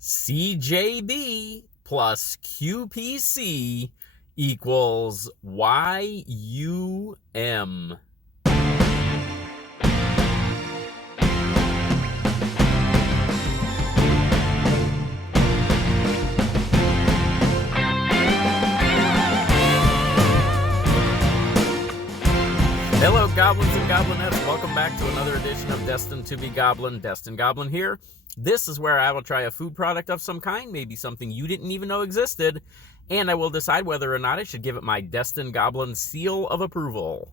CJB plus QPC equals YUM. Hello, goblins and goblinettes. Welcome back to another edition of Destined to be Goblin. Destined Goblin here. This is where I will try a food product of some kind, maybe something you didn't even know existed, and I will decide whether or not I should give it my Destined Goblin seal of approval.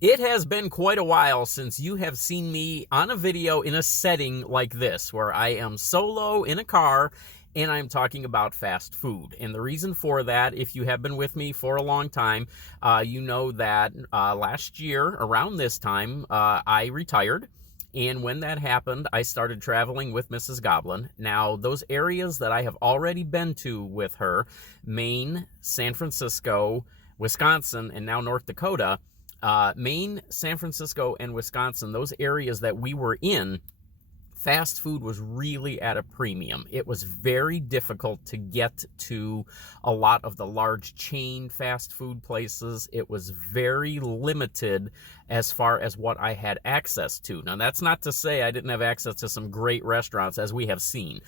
It has been quite a while since you have seen me on a video in a setting like this, where I am solo in a car and I'm talking about fast food. And the reason for that, if you have been with me for a long time, you know that last year, around this time, I retired. And when that happened, I started traveling with Mrs. Goblin. Now, those areas that I have already been to with her, Maine, San Francisco, Wisconsin, and now North Dakota, Maine, San Francisco, and Wisconsin, those areas that we were in, fast food was really at a premium. It was very difficult to get to a lot of the large chain fast food places. It was very limited as far as what I had access to. Now, that's not to say I didn't have access to some great restaurants, as we have seen.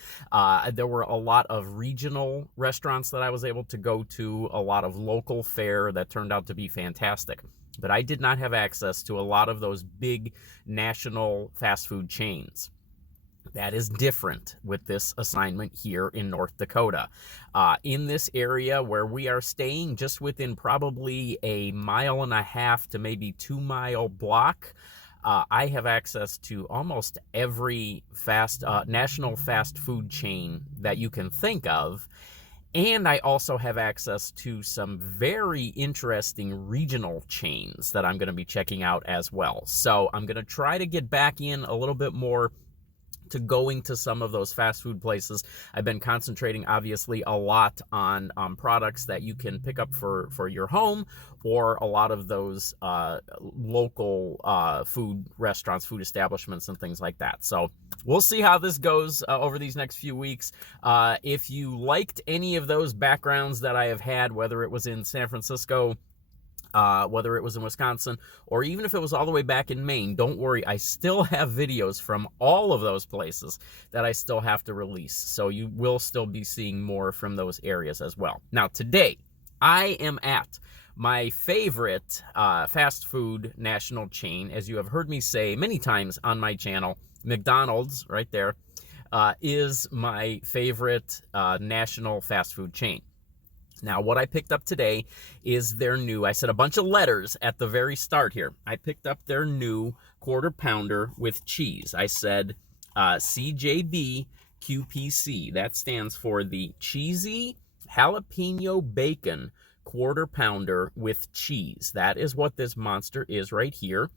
There were a lot of regional restaurants that I was able to go to, a lot of local fare that turned out to be fantastic. But I did not have access to a lot of those big national fast food chains. That is different with this assignment here in North Dakota. In this area where we are staying, just within probably a 1.5 to maybe 2 mile block, I have access to almost every national fast food chain that you can think of. And I also have access to some very interesting regional chains that I'm going to be checking out as well. So I'm going to try to get back in a little bit more to going to some of those fast food places. I've been concentrating, obviously, a lot on products that you can pick up for your home, or a lot of those local food restaurants, food establishments, and things like that. So we'll see how this goes over these next few weeks. If you liked any of those backgrounds that I have had, whether it was in San Francisco, whether it was in Wisconsin, or even if it was all the way back in Maine, don't worry, I still have videos from all of those places that I still have to release. So you will still be seeing more from those areas as well. Now, today, I am at my favorite fast food national chain, as you have heard me say many times on my channel. McDonald's, right there, is my favorite national fast food chain. Now, what I picked up today is their new, I said a bunch of letters at the very start here. I picked up their new quarter pounder with cheese. I said CJB QPC. That stands for the Cheesy Jalapeno Bacon quarter pounder with cheese. That is what this monster is right here.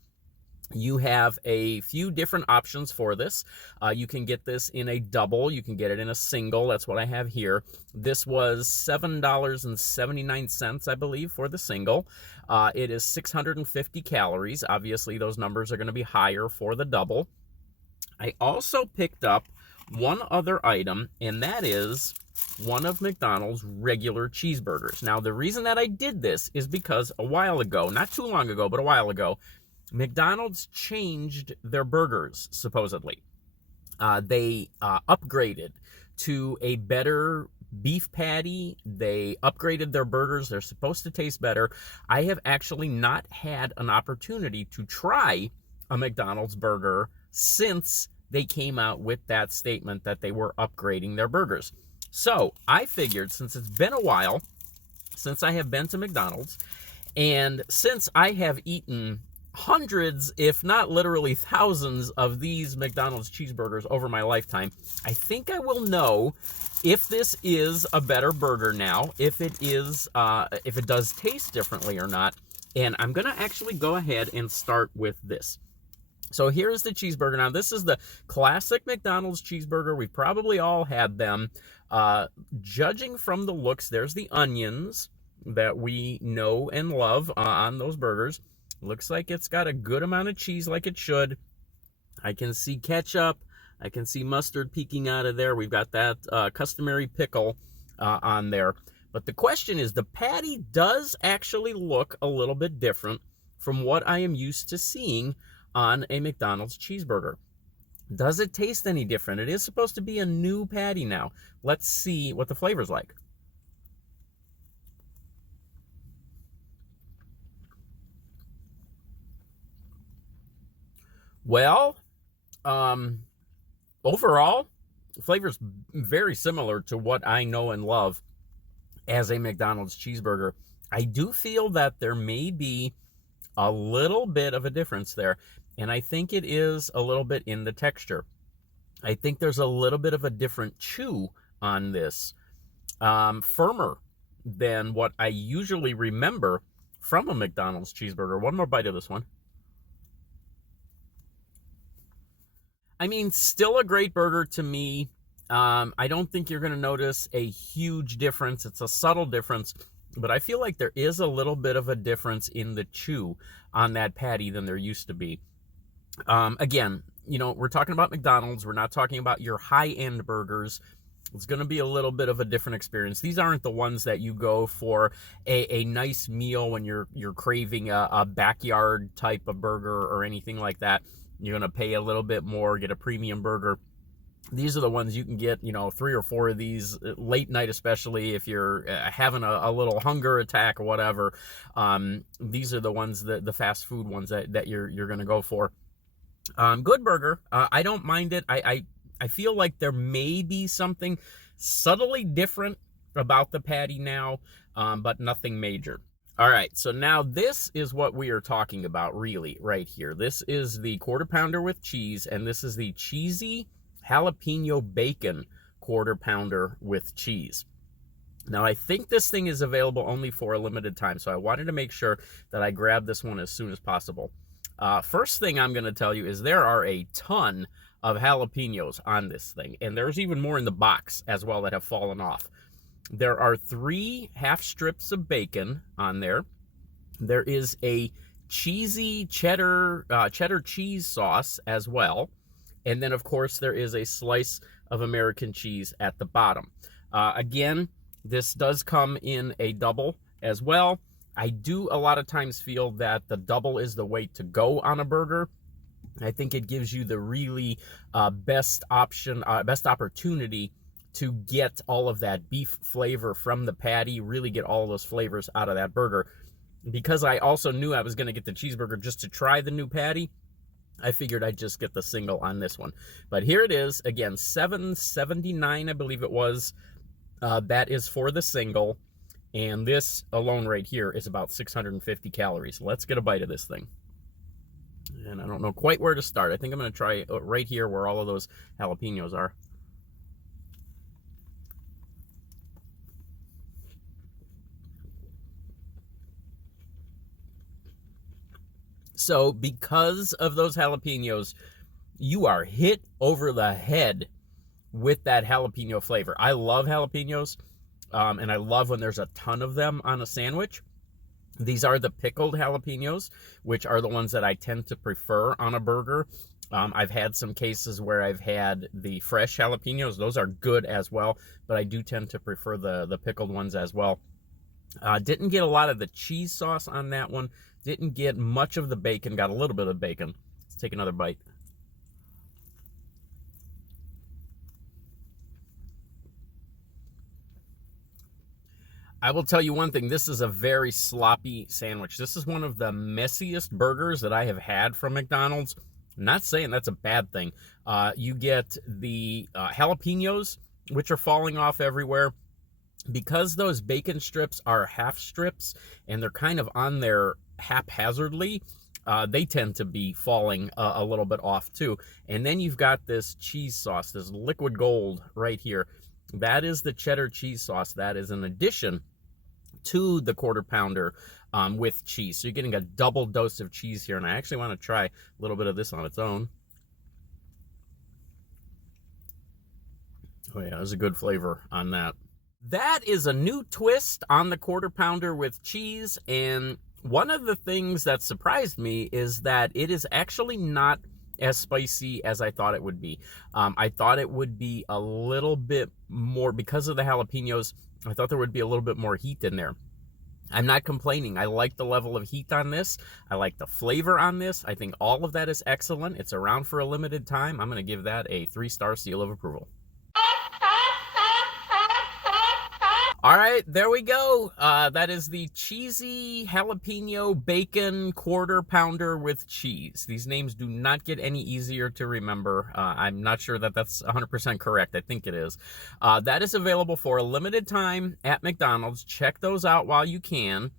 You have a few different options for this. You can get this in a double. You can get it in a single. That's what I have here. This was $7.79, I believe, for the single. It is 650 calories. Obviously, those numbers are going to be higher for the double. I also picked up one other item, and that is one of McDonald's regular cheeseburgers. Now, the reason that I did this is because a while ago, not too long ago, but a while ago, McDonald's changed their burgers, supposedly. They upgraded to a better beef patty. They upgraded their burgers. They're supposed to taste better. I have actually not had an opportunity to try a McDonald's burger since they came out with that statement that they were upgrading their burgers. So I figured, since it's been a while since I have been to McDonald's, and since I have eaten hundreds, if not literally thousands, of these McDonald's cheeseburgers over my lifetime, I think I will know if this is a better burger now, if it does taste differently or not. And I'm gonna actually go ahead and start with this. So here's the cheeseburger. Now, this is the classic McDonald's cheeseburger. We've probably all had them. Judging from the looks, there's the onions that we know and love on those burgers. Looks like it's got a good amount of cheese, like it should. I can see ketchup, I can see mustard peeking out of there. We've got that customary pickle on there. But the question is, the patty does actually look a little bit different from what I am used to seeing on a McDonald's cheeseburger. Does it taste any different? It is supposed to be a new patty now. Let's see what the flavor's like. Well, overall, the flavor's very similar to what I know and love as a McDonald's cheeseburger. I do feel that there may be a little bit of a difference there, and I think it is a little bit in the texture. I think there's a little bit of a different chew on this, firmer than what I usually remember from a McDonald's cheeseburger. One more bite of this one. I mean, still a great burger to me. I don't think you're going to notice a huge difference. It's a subtle difference, but I feel like there is a little bit of a difference in the chew on that patty than there used to be. Again, you know, we're talking about McDonald's. We're not talking about your high-end burgers. It's going to be a little bit of a different experience. These aren't the ones that you go for a nice meal when you're craving a backyard type of burger or anything like that. You're going to pay a little bit more, get a premium burger. These are the ones you can get, you know, 3 or 4 of these late night, especially if you're having a little hunger attack or whatever. These are the ones, the fast food ones that you're going to go for. Good burger. I don't mind it. I feel like there may be something subtly different about the patty now, but nothing major. All right, so now this is what we are talking about really right here. This is the quarter pounder with cheese, and this is the Cheesy Jalapeño Bacon quarter pounder with cheese. Now, I think this thing is available only for a limited time, so I wanted to make sure that I grab this one as soon as possible. First thing I'm going to tell you is there are a ton of jalapenos on this thing, and there's even more in the box as well that have fallen off. There are 3 half strips of bacon on there. There is a cheesy cheddar cheese sauce as well. And then, of course, there is a slice of American cheese at the bottom. Again, this does come in a double as well. I do a lot of times feel that the double is the way to go on a burger. I think it gives you the really best opportunity to get all of that beef flavor from the patty, really get all those flavors out of that burger. Because I also knew I was going to get the cheeseburger just to try the new patty, I figured I'd just get the single on this one. But here it is, again, $7.79, I believe it was. That is for the single, and this alone right here is about 650 calories. Let's get a bite of this thing. And I don't know quite where to start. I think I'm going to try right here where all of those jalapenos are. So because of those jalapenos, you are hit over the head with that jalapeno flavor. I love jalapenos, and I love when there's a ton of them on a sandwich. These are the pickled jalapenos, which are the ones that I tend to prefer on a burger. I've had some cases where I've had the fresh jalapenos. Those are good as well, but I do tend to prefer the pickled ones as well. Didn't get a lot of the cheese sauce on that one. Didn't get much of the bacon. Got a little bit of bacon. Let's take another bite. I will tell you one thing. This is a very sloppy sandwich. This is one of the messiest burgers that I have had from McDonald's. I'm not saying that's a bad thing. You get the jalapenos, which are falling off everywhere. Because those bacon strips are half strips and they're kind of on there haphazardly, they tend to be falling a little bit off too. And then you've got this cheese sauce, this liquid gold right here. That is the cheddar cheese sauce. That is an addition to the quarter pounder with cheese. So you're getting a double dose of cheese here. And I actually want to try a little bit of this on its own. Oh yeah, there's a good flavor on that. That is a new twist on the quarter pounder with cheese, and one of the things that surprised me is that it is actually not as spicy as I thought it would be. I thought it would be a little bit more, because of the jalapenos, I thought there would be a little bit more heat in there. I'm not complaining. I like the level of heat on this. I like the flavor on this. I think all of that is excellent. It's around for a limited time. I'm going to give that a 3-star seal of approval. All right, there we go. That is the Cheesy Jalapeno Bacon Quarter Pounder with Cheese. These names do not get any easier to remember. I'm not sure that that's 100% correct. I think it is. That is available for a limited time at McDonald's. Check those out while you can.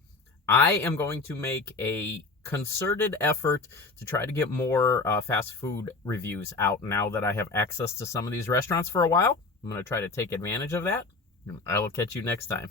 I am going to make a concerted effort to try to get more fast food reviews out now that I have access to some of these restaurants for a while. I'm going to try to take advantage of that. I will catch you next time.